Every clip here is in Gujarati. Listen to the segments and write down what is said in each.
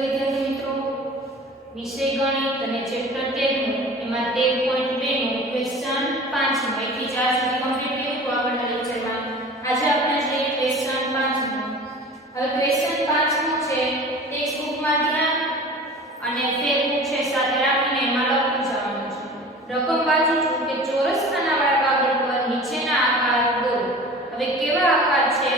વિદ્યાર્થી મિત્રો, વિષય ગણિત અને ચેપ્ટર 13 નું એમાં 13.2 નું ક્વેશ્ચન 5 નું 1 થી 4 સુધી કમ્પ્લીટ કર્યું. તો આગળના લેક્ચરમાં આજે આપણે જોઈએ ક્વેશ્ચન 5 નું. હવે ક્વેશ્ચન 5 નું છે ટેક્સ્ટ બુકમાં ધ્યાન અને ફેરબુક છે સાથે રાખીને એમાં લખવું જવાનું છે. રકમ વાંચું છું કે ચોરસ ખાનાવાળા કાગળ પર નીચેના આકાર દોરો. હવે કેવા આકાર છે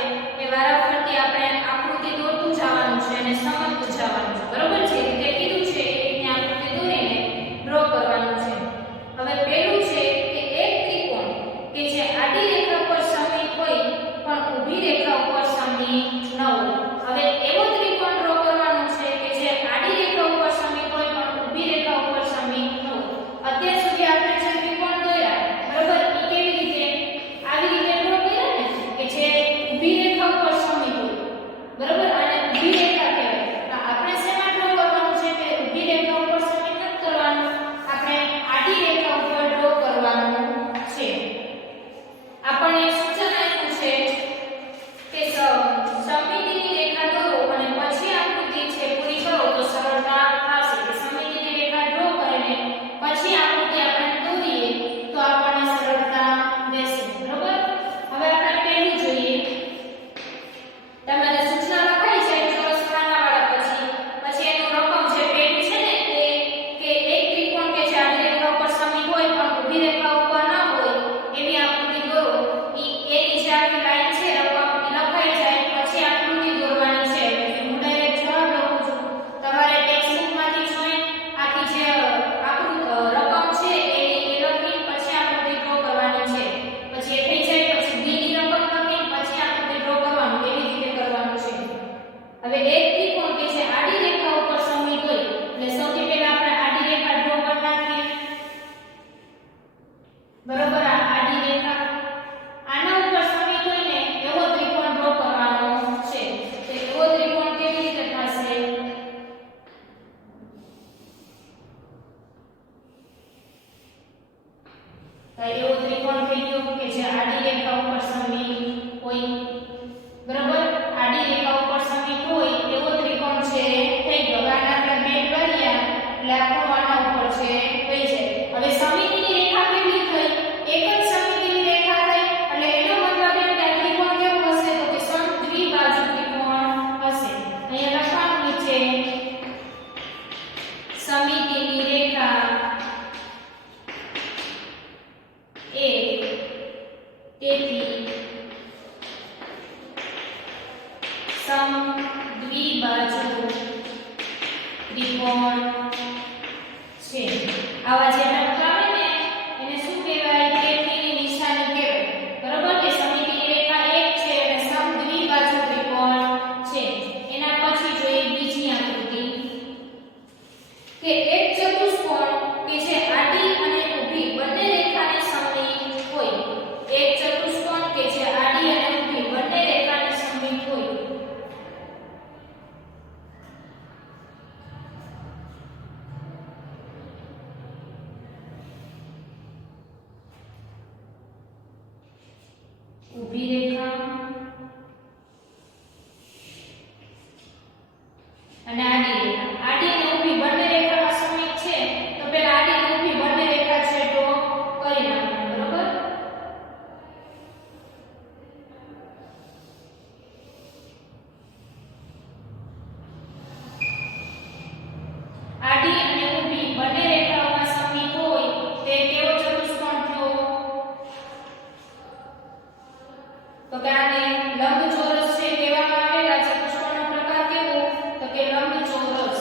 એ વારાફરતી આપણે આકૃતિ દોરતું જવાનું છે અને સમજતું જવાનું છે. બરોબર છે? રીતે કીધું છે એ રીતે આકૃતિ દોરીને ડ્રો કરવાનું છે. હવે પહેલું છે કે એક ત્રિકોણ કે જે આડી રેખા પર સમિત હોય પણ ઊભી રેખા ઉપર સમિત ન હોય. હવે એવો ત્રિકોણ ડ્રો કરવાનો છે કે જે આડી રેખા ઉપર સમિત હોય પણ ઊભી રેખા ઉપર સમિત ન હોય. અત્યાર સુધી આપણે જે ત્રિકોણ દોર્યા, બરોબર, એ કેવી રીતે? આવી રીતે ડ્રો કર્યા ને કે જે ઊભી રેખા ઉપર સમિત હોય. બરોબર? આને ઊભી રેખા કહેવાય. આપણે શેમાં ડ્રો કરવાનું છે કે ઊભી રેખા ઉપર સમિત નથી કરવાનું, આપણે આડી રેખા ઉપર ડ્રો કરવાનું છે. આપણને સૂચન આપ્યું છે કે સમિતિની રેખા દોરો અને પછી આકૃતિ છે પૂરી કરો તો સરળતા થશે. કે સમિતિની રેખા ડ્રો કરીને પછી આકૃતિ આપણે દોરીએ તો આપણને સરળતા રહેશે. બરોબર? હવે આપણે પહેલું જોઈએ. તમારે સૂચના લખાઈ છે ચોરસ ખાનાવાળા પછી એનું રકમ છે પહેલું છે ને કે એક ત્રિકોણ કે જે આડી રેખા ઉપર સમિત હોય પણ ઊભી રેખા ઉપર ન હોય એવી આકૃતિ દોરો. એની જે આખી લાઈન છે રકમ લખાઈ જાય પછી આકૃતિ દોરવાની છે. એટલે હું ડાયરેક્ટ જવાબ લખું છું. તમારે ટેક્સ્ટ બુકમાંથી જોઈ આખી જે રકમ છે એ લખી પછી આકૃતિ ડ્રો કરવાની છે. પછી એ થઈ જાય પછી b ની રકમ લખી પછી આકૃતિ ડ્રો કરવાનું. એવી રીતે કરવાનું છે. હવે એક ત્રિકોણ કે જે આડી રેખા ઉપર સમિત હોય એટલે સૌથી પહેલા આપણે આડી રેખા ડ્રો કરી નાખીએ. બરોબર? આ આડી રેખા આના ઉપર સમિત હોય ને એવો ત્રિકોણ ડ્રો કરવાનો છે. તો એવો ત્રિકોણ કેવી રીતે થશે? તો એવો ત્રિકોણ થઈ ગયો કે જે આડી રેખા ઉપર સમિત હોય. બરોબર? આડી રેખા ઉપર સમિત હોય એવો ત્રિકોણ છે થઈ ગયો. હવે આને આપણે બેટ વાળ્યા એટલે આ ખૂણો આના ઉપર છે થઈ જાય. હવે સમિતિની રેખા કેવી થઈ? એક જ સમિતિની રેખા થઈ એટલે એનો મતલબ એમ કે આ ત્રિકોણ કેવો હશે? તો કે સમદ્વિબાજુ ત્રિકોણ હશે. અહીંયા લખવાનું નીચે સમિતિની રેખા એક તેથી સમદ્વિબાજુ ત્રિકોણ છે. આવા જે ટપકા આવે ને એને શું કહેવાય? તેથીની નિશાની કહેવાય. બરોબર? કે સમિતિની રેખા એક છે અને સમદ્વિબાજુ ત્રિકોણ છે. એના પછી જોઈએ બીજી આકૃતિ કે એક ચતુષ્કોણ કે જે આડી અને ઊભી બંને રેખાને સમિત હોય. એક ચતુષ્કોણ કે જે આડી અને ઊભી બંને રેખાને સમિત હોય. ઊભી રેખા અને આડી રેખા. આડી અને ઊભી બંને રેખામાં સમિત છે તો પહેલા આડી અને ઊભી બંને રેખા છે ડ્રો કરી નાખવાનું. બરોબર? આડી અને ઊભી બંને રેખાઓમાં સમિત હોય તે કેવો ચતુષ્કોણ થયો? તો કે આને લંબચોરસ છે કહેવામાં આવેલા. ચતુષ્કોણનો પ્રકાર કેવો? તો કે લંબચોરસ.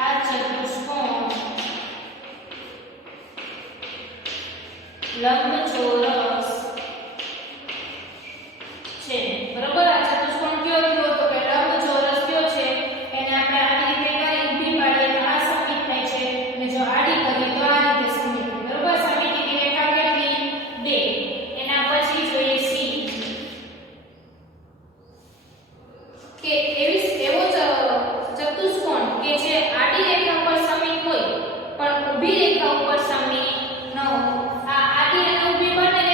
આ ચતુષ્કોણ લંબચોરસ છે. બરોબર? આ ચતુષ્કોણ કયો થયો? તો કે લંબચોરસ કયો છે? એને આપણે આવી રીતે કરી ઊભી પાડીએ તો આ સમિત થાય છે અને જો આડી કરીએ તો આ રીતે સમિત થાય. બરોબર? સમિતિની રેખા કેટલી? 2. એના પછી જોઈએ સી કે એવો ચતુષ્કોણ કે જે આડી રેખા પર સમિત હોય પણ ઊભી રેખા ઉપર સમિત ન હોય. આ આડી અને ઊભી બંને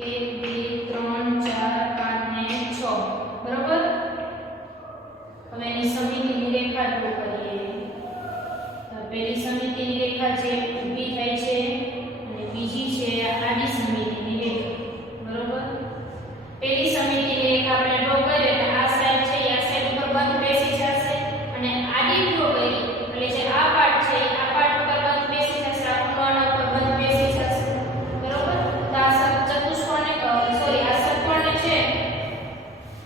1 2 3 4 5 ને 6 બરોબર. હવે એની સમિતિની રેખા ડ્રો કરીએ. તો પહેલી સમિતિની રેખા છે ઊભી થાય છે અને બીજી છે આડી સમિતિની રેખા. બરોબર. પહેલી સમિતિની રેખા આપણે ડ્રો કરીએ એટલે આ સાઈડ છે આ સાઈડ ઉપર બંધ બેસી જશે અને આડી ડ્રો કરી એટલે જે આ પાર્ટ છે આ પાર્ટ ઉપર બંધ બેસી જશે, આ ખૂણાના ઉપર બંધ બેસી જશે. બરોબર. તો આ ચતુષ્કોણને સોરી આ ષટકોણને છે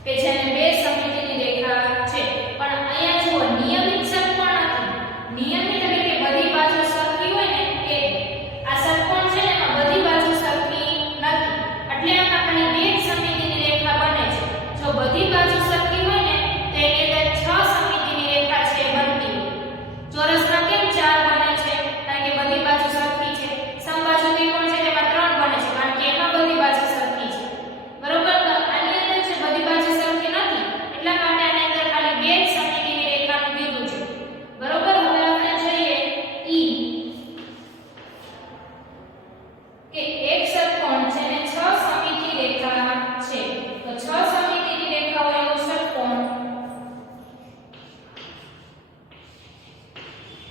કે જેને બે સમિતિની રેખા છે. પણ અહીંયા જુઓ નિયમિત ષટકોણ નથી. નિયમિત એટલે કે બધી બાજુ સરખી હોય ને એ. આ ષટકોણ છે ને એમાં બધી બાજુ સરખી નથી. એટલે આમાં ખાલી બે જ સમિતિની રેખા બને છે. જો બધી બાજુ સરખી હોય ને તો એની અંદર 6 સમિતિની રેખા છે બનતી હોય. ચોરસમાં કેમ 4 બને છે? કારણ કે બધી બાજુ સરખી છે. સમબાજુ ત્રિકોણ છે તેમાં 3 બને છે કારણ કે એમાં બધી બાજુ સરખી છે. બરોબર. તો આની અંદર છે બધી બાજુ સરખી નથી એટલા માટે આની અંદર ખાલી બે જ સમિતિની રેખાનું કીધું છે. બરોબર. હવે આપણે જોઈએ ઈ કે એક ષટકોણ છે ને 6 સમિતિ રેખા છે. તો 6 સમિતિની રેખા હોય એવો ષટકોણ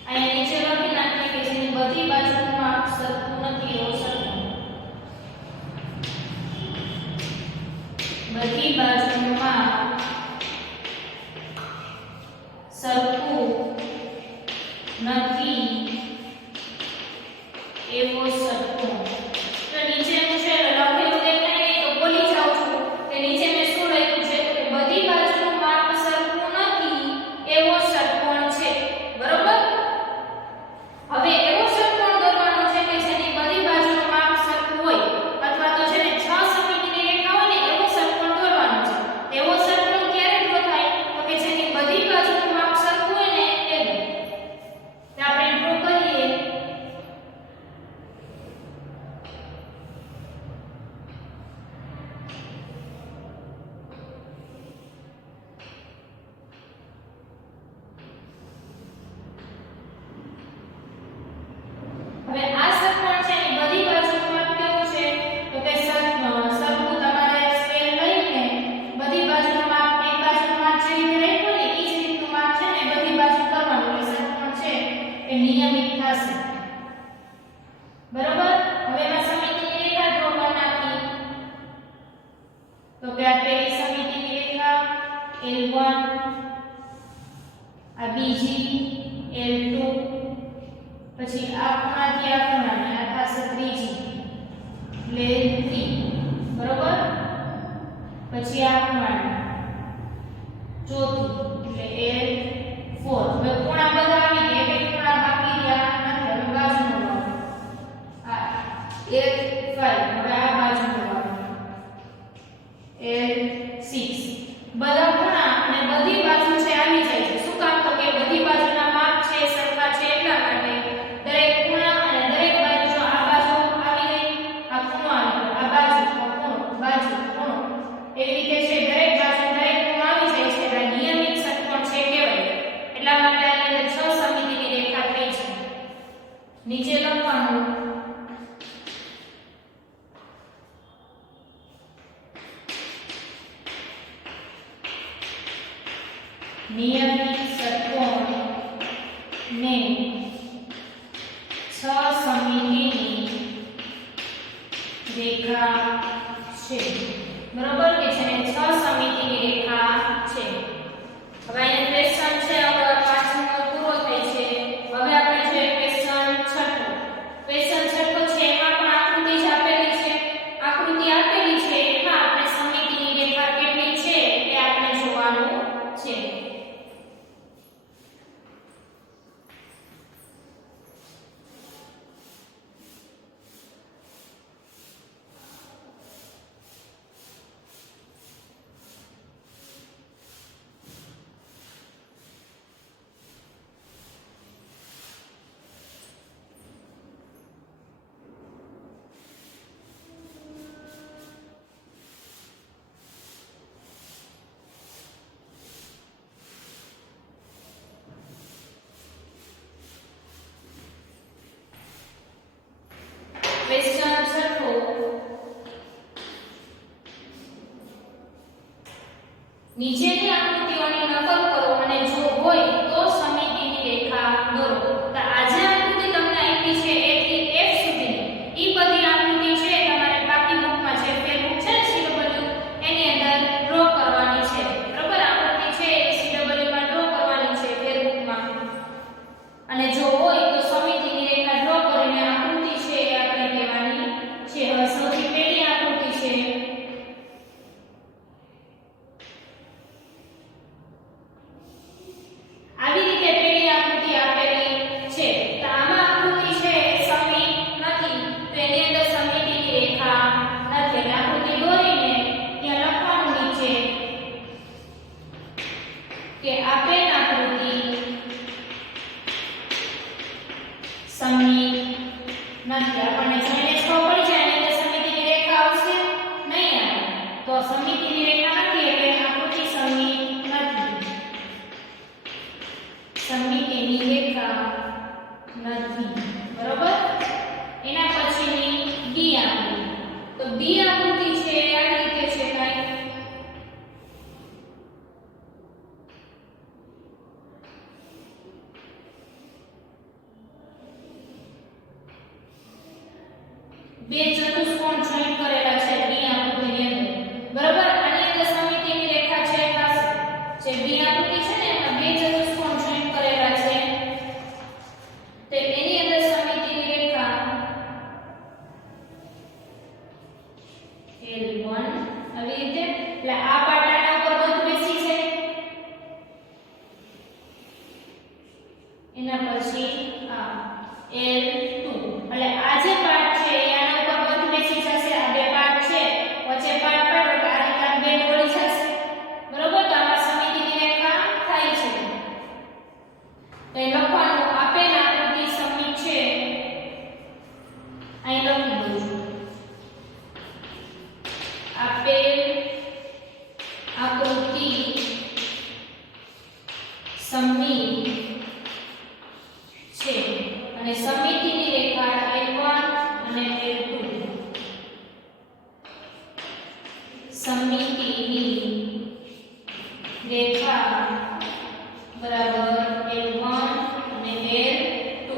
અહીંયા નીચે લખી નાખીએ કે જેની બધી બાજુનું માપ સરખું નથી એવો ષટકોણ. બધી બાજુનું માપ સરખું નથી એવો ષટકોણ. તો નીચેનું છે લખેલું દેખાય નહીં તો બોલી જાઉં છું કે નીચે મેં શું લખ્યું છે કે બધી બાજુનું માપ સરખું નથી એવો ષટકોણ છે. બરોબર. હવે એવો ષટકોણ દોરવાનો છે કે જેની બધી બાજુનું માપ સરખું હોય અથવા તો જેને 6 સમિતિની રેખા હોય ને એવો ષટકોણ દોરવાનો છે. એવો ષટકોણ ક્યારે ડ્રો થાય તો કે જેની બધી બાજુનું માપ સરખું હોય ને એવું. તો આપણે ડ્રો કરીએ. હવે આ ષટકોણ છે એની બધી બાજુનું માપ કેવું છે તો કે સરખું તમારે સ્કેલ લઈને બધી બાજુનું માપ એક બાજુનું માપ જે રીતે રાખ્યું ને એ જ રીતનું માપ છે ને બધી બાજુ કરવાનું એટલે ષટકોણ છે એ નિયમિત થશે. બરોબર. હવે એમાં સમિતિની રેખા ડ્રો કરી નાખી તો કે આ પહેલી સમિતિની રેખા L1 આ બીજી L2 પછી આ ખૂણાથી આ ખૂણાને આ થશે ત્રીજી L3. બરોબર. પછી આ ખૂણાને ચોથી એટલે L4. હવે ખૂણા બધા આવી ગયા એક ખૂણા બાકી રહ્યા નથી. હવે બાજુનો વાળો આ L5. હવે આ બાજુનો વાળો L6. બધા ખૂણા અને બધી બાજુ છે આવી જાય છે. શું કામ તો કે બધી બાજુના માપ છે સરખા છે એટલા માટે દરેક ખૂણા અને દરેક બાજુ જો આ બાજુ આવી ગઈ આ ખૂણો આવી ગયો આ બાજુ ખૂણો એવી રીતે છે દરેક બાજુ દરેક ખૂણો આવી જાય છે એટલે નિયમિત ષટકોણ છે કહેવાય. એટલા માટે આની અંદર 6 સમિતિની રેખા થઈ છે. નીચે લખવાનું નિયમિત ષટકોણ ને 6 સમિતિની રેખા છે. બરોબર. કે જેને 6 સમિતિની રેખા છે. હવે અહીંયા ક્વેશ્ચન છે આપણો 5મો પૂરો થાય છે. હવે આપણે જોઈએ ક્વેશ્ચન 6. ક્વેશ્ચન 6 છે એમાં પણ આકૃતિ જ આપેલી છે. આકૃતિ આપેલી છે એમાં આપણે સમિતિની રેખા કેટલી છે એ આપણે જોવાનું છે. નીચેની આકૃતિઓની નકલ કરો અને જો હોય તો સમિતિની રેખા દોરો. તો આજે આકૃતિ તમને આપી છે A થી F સુધીની. ઈ બધી આકૃતિ છે તમારે બાકી બુકમાં છે ફેરબુક છે CW એની અંદર ડ્રો કરવાની છે. બરોબર, આકૃતિ છે એ CW માં ડ્રો કરવાની છે ફેરબુકમાં. અને જો હોય તો સમિતિની રેખા ડ્રો કરીને આકૃતિ છે એ આપણે કહેવાની છે. હવે સૌથી પહેલી આકૃતિ છે આવી રીતે પહેલી આકૃતિ આપેલી છે. તો આમાં આકૃતિ છે એ સમિત નથી, તો એની અંદર સમિતિની રેખા નથી. એટલે આકૃતિ દોરીને ત્યાં લખવાનું નીચે કે આપેલ આકૃતિ સમિત નથી. આપણને જોઈને જ ખબર પડી જાય એની અંદર સમિતિની રેખા આવશે નહીં આવે. તો સમિતિની રેખા નથી એટલે આકૃતિ સમિત નથી. સમિતિની રેખા નથી. બરોબર. એના પછીની બી આકૃતિ. તો બી આકૃતિ છે આવી રીતે છે કાંઈ. બે ચતુષ્કોણ જોઈન્ટ કરેલા છે બી આકૃતિની અંદર. બરોબર, આની અંદર સમિતિની રેખા છે પાસે. જે બી આકૃતિ છે ને એમાં બે ચતુષ્કોણ જોઈન્ટ કરેલા છે. તો એની અંદર સમિતિની રેખા L1 આવી રીતે. એટલે આ પાટાના ઉપર બંધ બેસી છે. એના પછી આ L2. એટલે આ જે પાર્ટ છે એ આના ઉપર બંધ બેસી જશે. આ બે પાર્ટ છે વચ્ચે પાર્ટ પાડો એટલે આ રીતે બે વળી જશે. બરોબર, તો આમાં સમિતિની રેખા થાય છે. તો એ લખવાનું આપેલ આકૃતિ સમિત છે. અહીં લખી દઉં છું. આપેલ આકૃતિ સમિત છે અને સમિતિની રેખા L1 અને L2. સમિતિની રેખા બરાબર L1 અને L2.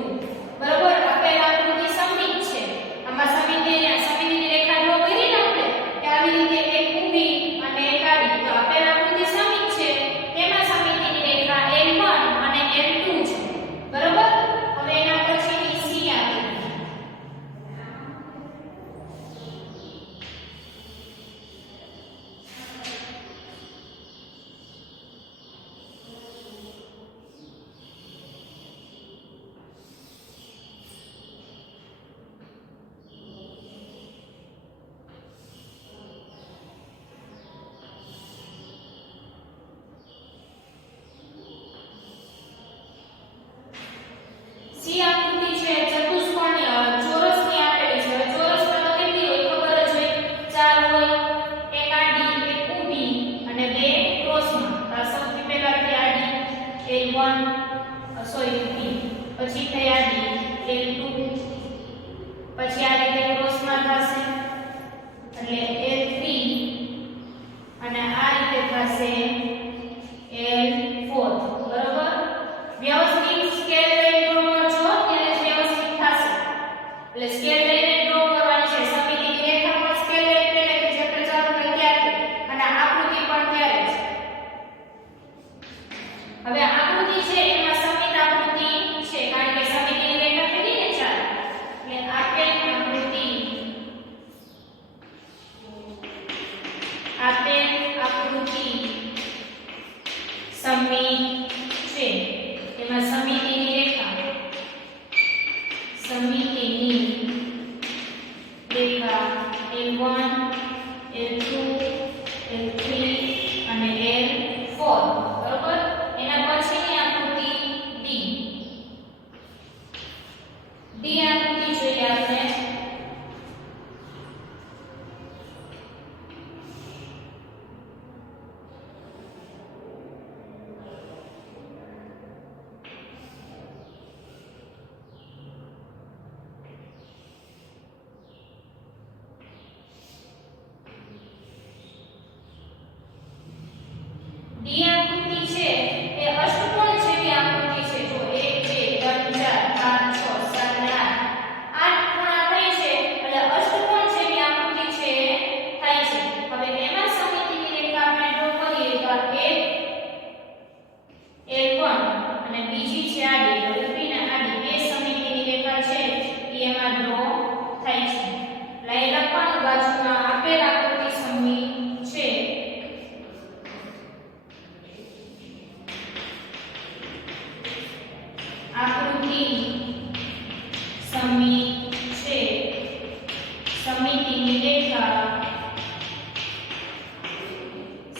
બરાબર, આપેલ આકૃતિ સમિત છે. આમાં સમિતિની રેખા ડ્રો કરી ને આપણે કે આવી રીતે એક ઊભી અને એક આડી. તો આપેલ આકૃતિ સમિત છે તેમાં સમિતિની રેખા L1 અને L2 છે. બરાબર. હવે એના પછીની સી આકૃતિ. સી આકૃતિ છે ચતુષ્કોણની ચોરસની આપેલી છે. હવે ચોરસમાં કેટલી હોય ખબર જ હોય. 4 હોય, એક આડી, એક ઊભી અને બે ક્રોસમાં. તો આ સૌથી પહેલાથી આડી L1 ઊભી, પછી થઈ આડી L2, પછી આ રીતે ક્રોસમાં થશે એટલે L3 અને આ રીતે થશે L4. બરોબર. વ્યવસ્થિત સ્કેલ લઈને ડ્રો કરજો ત્યારે જ વ્યવસ્થિત થશે. એટલે સ્કેલ લઈને ડ્રો કરવાની છે. સમિતિની રેખા પર સ્કેલ લઈને પહેલા કે ચેપ્ટર ચાલુ થાય ત્યારે અને આકૃતિ પણ ત્યારે જ. હવે આકૃતિ છે એમાં સમિત આકૃતિ છે કારણ કે સમિતિની રેખા કેટલી ને 4. એટલે આપેલ આકૃતિ સમિત છે. એમાં સમિતિની રેખા L1 L2 L3 અને L4. બરોબર. એના પછીની આકૃતિ D આકૃતિ જોઈએ આપણે.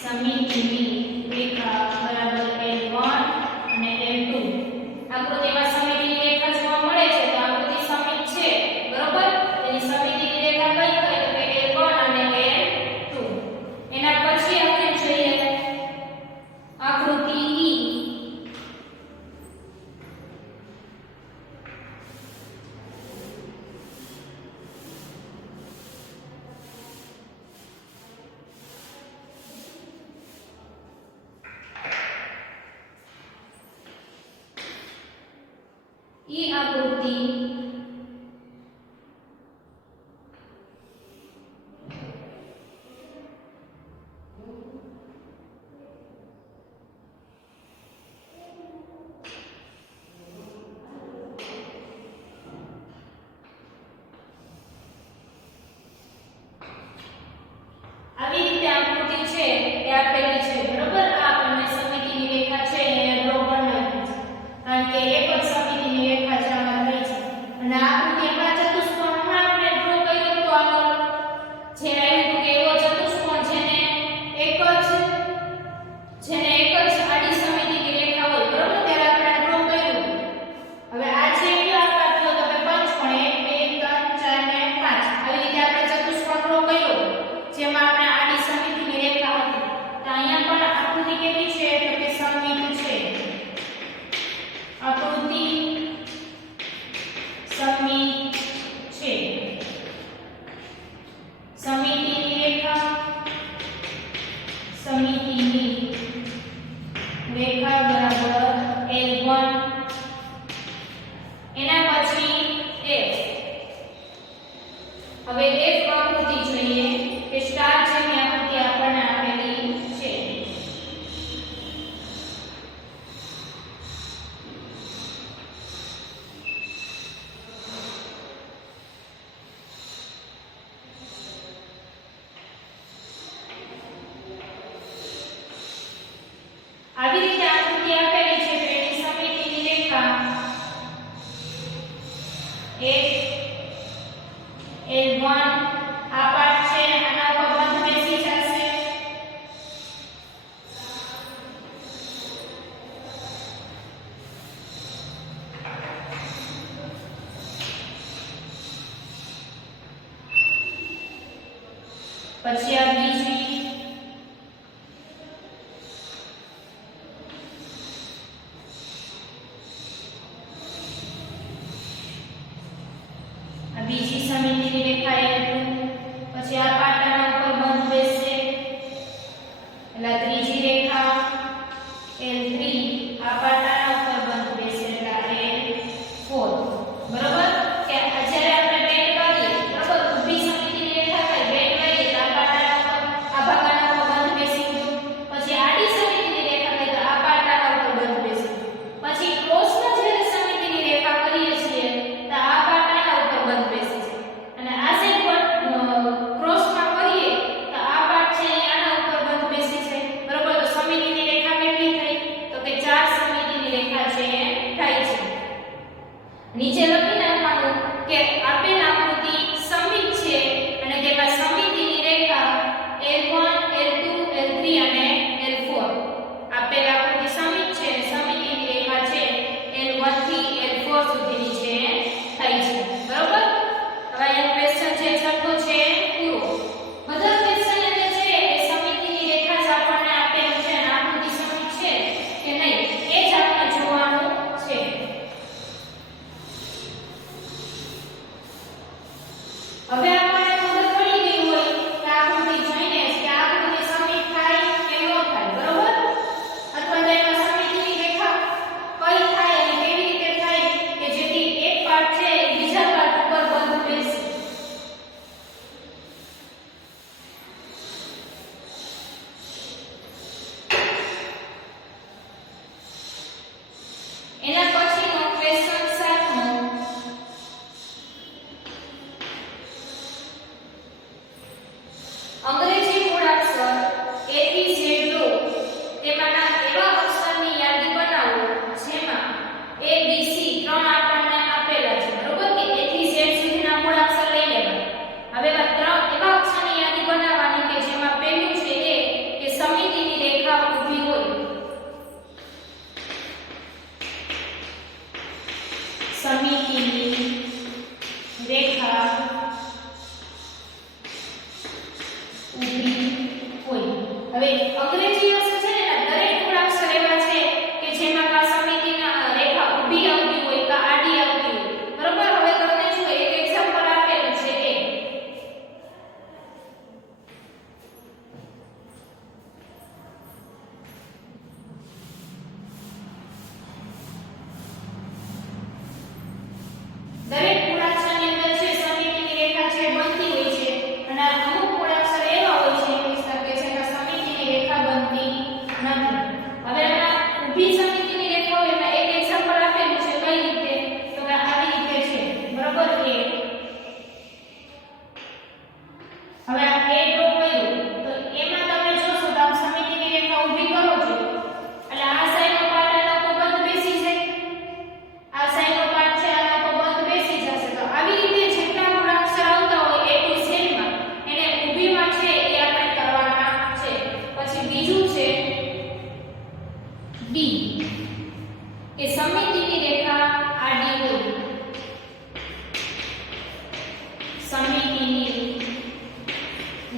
સમિતિની રેખા બરાબર L1 અને L2 આકૃતિમાં સમિતિની રેખા જોવા મળે છે તો આકૃતિ સમિત છે બરોબર એની સમિતિની રેખા કઈ થાય તો કે L1 અને L2 એના પછી આપણે જોઈએ આકૃતિ E आकृति આવી રીતે આકૃતિ છે એ આપેલી છે બરોબર આ આપણને સમિતિની રેખા છે એ ડ્રો બનાવી છે કારણ કે એક જ સમિતિની રેખા છે આમાં થઈ છે અને આ આકૃતિ આપણા ચતુષ્કોણમાં આપણે ડ્રો કર્યો તો આગળ જે આવ્યું કે એવો ચતુષ્કોણ જેને એક જ આડી સમિતિની રેખા હોય બરોબર ત્યારે આપણે ડ્રો કર્યું હવે આ છે કયો આકાર થયો તો કે પંચકોણ 1 2 3 4 ને 5 આવી રીતે આપણે ચતુષ્કોણ ડ્રો કર્યો જેમાં આપણે આડી સમિતિની રેખા હતી તો અહીંયા પણ આકૃતિ કેવી છે તો કે સમિત છે આકૃતિ સમિત છે સમિતિની રેખા બરાબર L1 એના પછી F હવે F આકૃતિ જોઈએ કે સ્ટાર જેવી આકૃતિ આપણને આપેલી છે આવી રીતે આકૃતિ આપેલી છે તો એની સમિતિની રેખા L1 આ પાર્ટ છે આના ઉપર બંધ બેસી જશે પછી આ બીજી સમિતિની રેખા L2 પછી આ પાટાના ઉપર બંધ બેસશે એટલે ત્રીજી રેખા L3 આ પાટાના ઉપર બંધ બેસશે એટલે L4 બરોબર કે જ્યારે આપણે બેન્ડ કરીએ બરોબર ઊભી સમિતિની રેખા થાય બેન્ડ કરીએ તો આ પાટાના ઉપર આ ભાગાના ઉપર બંધ બેસી ગયો પછી આડી સમિતિની રેખા થાય તો આ પાટાના ઉપર બંધ બેસી પછી ક્રોસમાં જ્યારે સમિતિની રેખા કરીએ છીએ તો આ પાટાના ઉપર બંધ બેસી અને આ સેટ ક્રોસમાં કરીએ તો આ પાર્ટ છે આના ઉપર બંધ બેસી છે બરોબર તો સમિતિની રેખા કેટલી થઈ તો કે 4 સમિતિની રેખા છે થાય છે નીચે લખી નાખવાનું કે આપેલ આકૃતિ સમિત છે અને તેમાં સમિતિની રેખા L1 L2 L3 અને L4 આપેલ આકૃતિ સમિત છે સમિતિની રેખા છે L1 થી L4 સુધીની છે થઈ છે બરોબર હવે આ ક્વેશ્ચન છે છઠ્ઠો છે પૂરો બધા ક્વેશ્ચન જે છે એ સમિતિની રેખા જ આપણને આપેલું છે અને આકૃતિ સમિત છે કે નહીં એ જ આપણે જોવાનું છે હવે આપણને ખબર પડી ગઈ હોય કે આકૃતિ જોઈને કે આકૃતિ સમિત થાય કે ન થાય બરોબર અથવા તો એમાં સમિતિની રેખા કઈ થાય અને કેવી રીતે થાય કે જેથી એક પાર્ટ છે બીજા પાર્ટ ઉપર બંધ બેસે એના પછીનો ક્વેશ્ચન 7મો અંગ્રેજી મૂળાક્ષર A થી Z લો તેમાંના એવા અક્ષરની યાદી બનાવો જેમાં A B C ત્રણ આપણને આપેલા છે બરોબર કે A થી Z સુધીના મૂળાક્ષર લઈ લેવા હવે એવા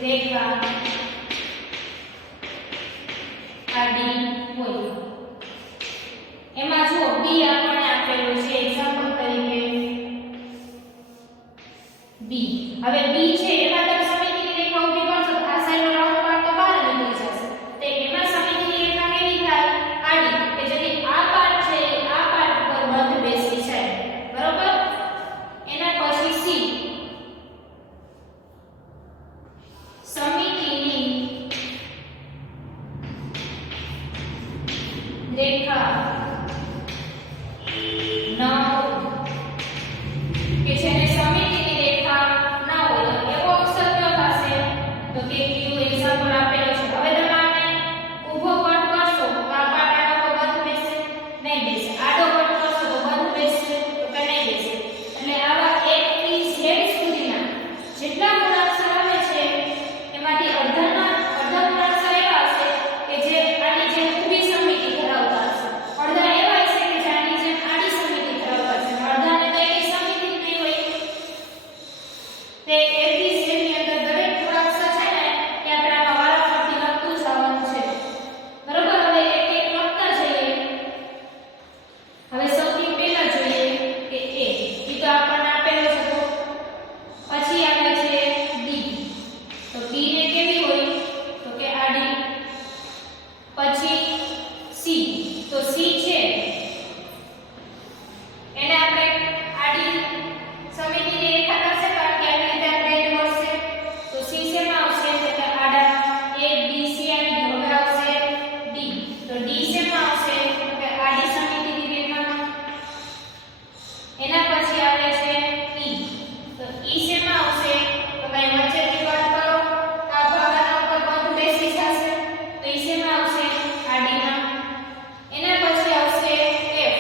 રેખા આડી હોય. એમાં જો બી આપણને આપેલું છે એક્ઝામ્પલ તરીકે બી. હવે બી છે એમાં તમે સમિતિની રેખા ઊભી કરશો તો આ સાઈડનો રાઉન્ડ પાર્ટ તો બહાર નીકળી જશે. તો એમાં સમિતિની રેખા કેવી થાય? આડી. કે જેથી આ પાર્ટ છે આ પાર્ટ ઉપર બંધ બેસી જાય. બરોબર? એના પછી સી. સમિતિની રેખા ન કે જેને સમિતિની રેખા ના હોય એવો અક્ષર કયો થશે? તો કે ક્યુ એક્ઝામ્પલ આપેલો છે. હવે તમે આને ઊભો કટ કરશો તો આ પાર્ટ આનો પર બંધ બેસે? નહીં બેસે. આડો કટ કરશો તો બંધ બેસશે? તો કે નહીં બેસે. એટલે આવા A થી Z સુધીના જેટલા મૂળાક્ષર આવે છે એમાંથી અડધા મૂળાક્ષર એવા હશે કે જે આની જેમ ઊભી સમિતિ ધરાવતા હશે. અડધા એવા હશે કે જે આની જેમ આડી સમિતિ ધરાવતા હશે. અડધાને તો એની સમિતિ જ નહીં હોય. તે A થી Z ની અંદર દરેક મૂળાક્ષર છે ને એ આપણે આમાં વારાફરતી લખતું જવાનું છે. બરોબર? હવે એક એક લખતા જઈએ. હવે સૌથી પહેલા જોઈએ કે A. ઈ તો આપણને આપેલો છે. તો પછી આવે છે D. તો D ને કેવી હોય? તો કે આડી. પછી C. તો C છે એને આપણે આડી સમિતિની રેખા કરશે કારણ કે આની રીતે આપણે મળશે. તો C શેમાં આવશે? તો કે આડા. A B C આવી ગયું. હવે આવશે D. તો D શેમાં આવશે? તો કે આડી સમિતિની રેખામાં. એના પછી આવે છે E. તો E શેમાં આવશે? તો કઈ વચ્ચેથી કટ કરો આ ભાગ આના ઉપર બંધ બેસી જશે. તો E શેમાં આવશે? આડીમાં. એના પછી આવશે F.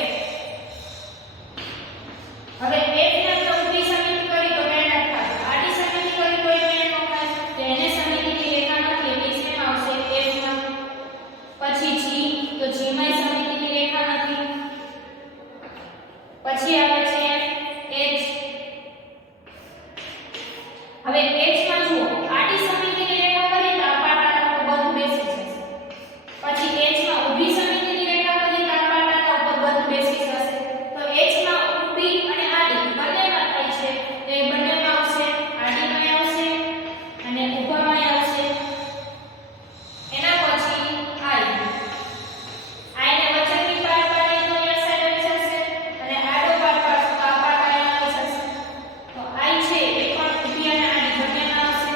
હવે F ને આપણે ઊભી સમિતિ કરી તો મેળ ન થાય. આડી સમિતિ કરી તો એ મેળ ન થાય. તો એને સમિતિની રેખા નથી એટલે શેમાં આવશે? F માં. પછી G. તો G માં સમિતિની રેખા નથી. પછી આવે છે H. હવે H માં જુઓ આડી સમિતિની રેખા કરી તો આ પાર્ટ આના ઉપર બંધ બેસી જશે. પછી H માં ઊભી સમિતિની રેખા કરી તો આ પાર્ટ આના ઉપર બંધ બેસી જશે. તો H માં ઊભી અને આડી બંનેમાં થાય છે. તો એ બંનેમાં આવશે. આડીમાં આવશે અને ઊભામાં આવશે. એના પછી I. I ને વચ્ચેથી પાર્ટ પાડી તો આ સાઈડ આવી જશે અને આડો પાર્ટ પાડશો તો આ પાર્ટ અહીંયા આવી જશે. તો I છે એ પણ ઊભી અને આડી બંનેમાં આવશે.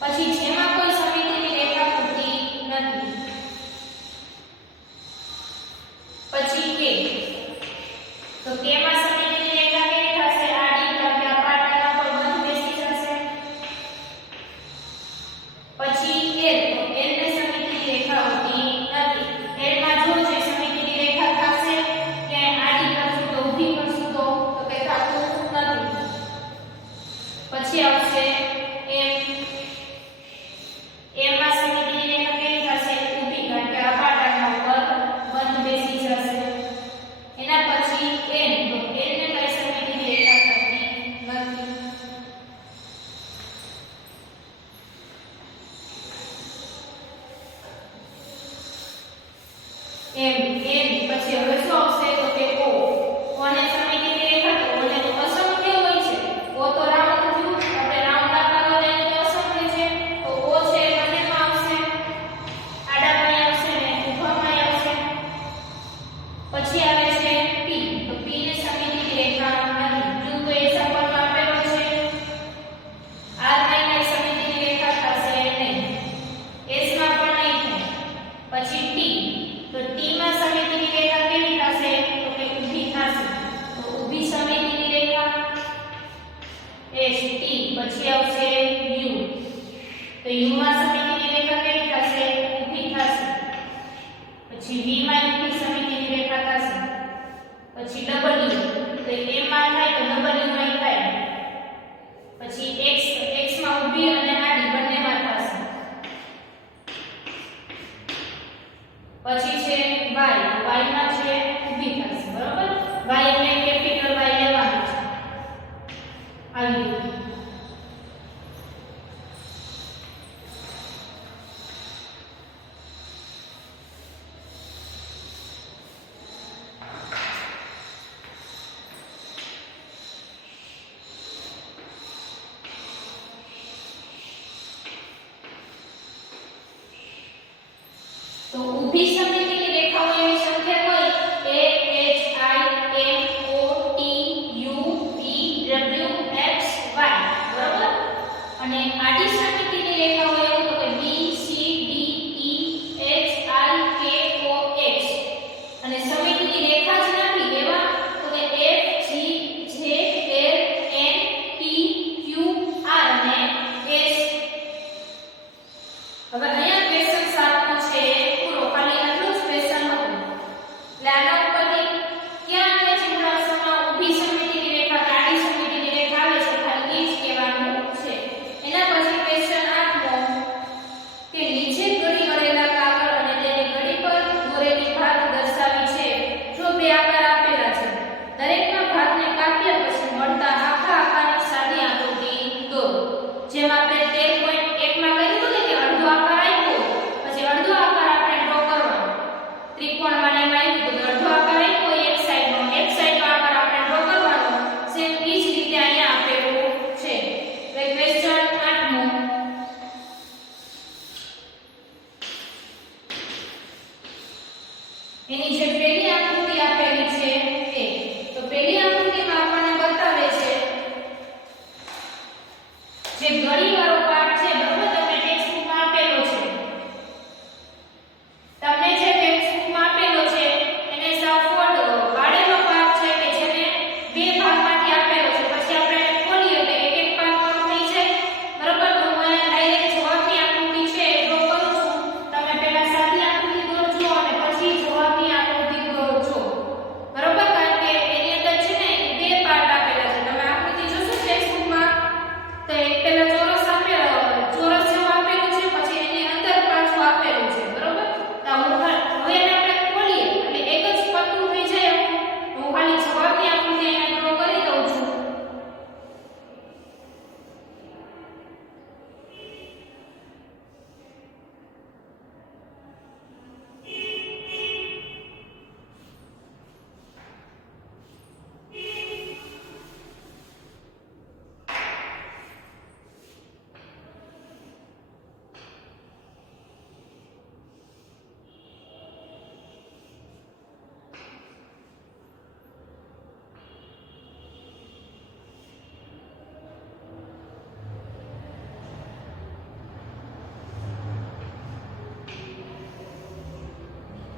પછી જેમાં કોઈ સમિતિની રેખા પૂરતી નથી. પછી K. તો K માં સમિતિની રેખા કેવી થશે? આડી કારણ કે આ પાર્ટ આના પર બંધ બેસી જશે. પછી L. તો L ને સમિતિની રેખા હોતી નથી. L માં જો છે સમિતિની રેખા થશે કે આડી કરશું તો ઊભી કરશું તો કે થતું નથી. પછી આવશે M. M માં સમિતિની રેખા કેવી થશે? ઊભી કારણ કે આ પાર્ટ આના ઉપર બંધ બેસી જશે. એના પછી N. તો N ને કઈ સમિતિની રેખા થતી નથી. M. પછી હવે શું આવશે? તો કે O. O ને સમિતિની રેખા તો O ને તો અસંખ્ય હોય છે. O તો રાઉન્ડ થયું. આપણે રાઉન્ડ આપવાનો તો એને તો અસંખ્ય છે. તો O છે એ બંનેમાં આવશે. આડામાં આવશે ને ઊભામાં આવશે. પછી આવે છે P. તો P ને સમિતિની રેખા નથી. Q તો એક્ઝામ્પલમાં આપેલો છે. R માં કઈ સમિતિની રેખા થશે નહીં. S માં પણ નહીં થાય. પછી T. તો T માં સમિતિની રેખા કેવી થશે? તો કે ઊભી થશે. તો ઊભી સમિતિની રેખા S T. પછી આવશે U. તો U માં સમિતિની રેખા કેવી થશે? ઊભી થશે. પછી V માં ઊભી સમિતિની રેખા થશે. પછી W. તો A માં થાય તો W માં થાય. પછી X માં ઊભી અને આડી બંનેમાં થશે. પછી છે Y. Y માં છે ઊભી થશે. બરોબર? Y એટલે કેપિટલ Y લેવાનું છે. આવી રીતે તો ઊભી સમિતિની રેખાઓ એવી સંખ્યા કઈ A H I M O T U V W X Y બરોબર અને આડી સમિતિની રેખાઓ એવું તો કે B C D E H I K O X અને સમિતિની રેખા જ નથી એવા તો કે F G J L N T Q R અને S હવે અહીંયા ક્વેશ્ચન 7 નો છે પૂરો ખાલી આટલું જ ક્વેશ્ચન હતું એટલે આના ઉપરથી ક્યાં કે ચિત્રાસમાં ઊભી સમિતિની રેખા આડી સમિતિની રેખા આવે છે ખાલી એ જ કહેવાનું છે એના પછી ક્વેશ્ચન 8 મો કે નીચે ગણી કરેલા કાગળ અને તેની ગણી પર દોરેલી ભાત દર્શાવી છે જો બે આકાર આપેલા છે દરેકના ભાગને કાપ્યા પછી મળતા આખા આકારની સાદી આકૃતિ દોરો જેમ આપણે 13.1 માં કર્યું હતું ને કે અડધો આકાર આપ્યો પછી અડધો આકાર આપણે ડ્રો કરવાનો ત્રિકોણ વાને આવ્યું તો અડધો આકાર આપ્યો એક સાઈડનો આકાર આપણે ડ્રો કરવાનો સેમ એ જ રીતે અહીંયા આપેલું છે તો ક્વેશ્ચન 8 મો એની જે પહેલી આકૃતિ આપેલી છે તે તો પહેલી આકૃતિમાં આપણને બતાવે છે જે ગણીવાળો પાર્ટ છે બરોબર તમને ટેક્સ્ટબુકમાં આપેલો છે તમને જે ટેક્સ્ટબુકમાં આપેલો છે એને સફોર્ડ પાડેલો પાર્ટ છે કે જેને બે ભાગમાંથી આપેલો છે પછી આપણે એને ખોલીએ એટલે એક એક ભાગમાં થઈ જાય બરોબર તો હું અહીંયા ડાયરેક્ટ જવાબની આકૃતિ છે એ ડ્રો કરું છું તમે પહેલા સાદી આકૃતિ દોરજો અને પછી જવાબની આકૃતિ દોરજો બરોબર કારણ કે એની અંદર છે ને બે પાર્ટ આપેલા છે તમે આકૃતિ જોશો ટેક્સ્ટબુકમાં તો એક પહેલા ચોરસ જેવું આપેલું છે પછી એની અંદર પાછું આપેલું છે બરોબર તો હવે એને આપણે ખોલીએ એટલે એક જ પત્તું થઈ જાય હું ખાલી જવાબની આકૃતિ અહીંયા ડ્રો કરી દઉં છું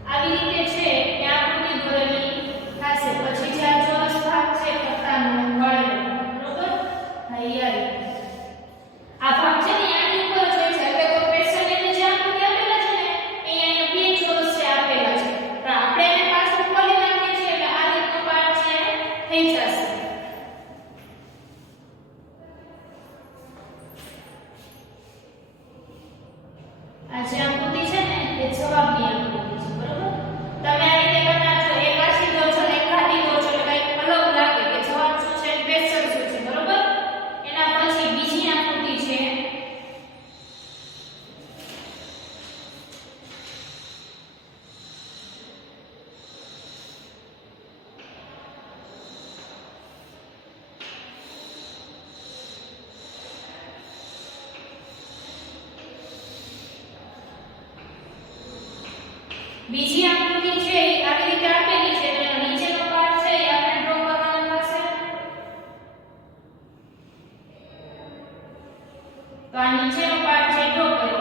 આવી રીતે છે એ આકૃતિ દોરેલી થશે પછી જે આ ચોરસ ભાગ છે પત્તાનો વળેલો બરોબર અહીંયા આ ભાગ છે ને આની ઉપર જ હોય છે એટલે તો ક્વેશ્ચન ની જે આકૃતિ આપેલા છે ને અહીંયા બે ચોરસ છે આપેલા છે પણ આપણે એને પાછું ખોલી નાખીએ છીએ એટલે આ રીતનો પાર્ટ છે થઈ જશે આ જે આકૃતિ છે ને એ જવાબની આકૃતિ છે બરોબર તમે આ રીતે બનાવજો એક આછી દો છો એક ખાલી દો છો એટલે કંઈક અલગ લાગે કે જવાબ શું છે ક્વેશ્ચન શું છે બરોબર એના પછી બીજી આકૃતિ છે બીજી આકૃતિ છે એ આવી રીતે આપેલી છે એટલે નીચેનો પાર્ટ છે એ આપણે ડ્રો કરવાનો થશે તો આ નીચેનો પાર્ટ છે ડ્રો કર્યો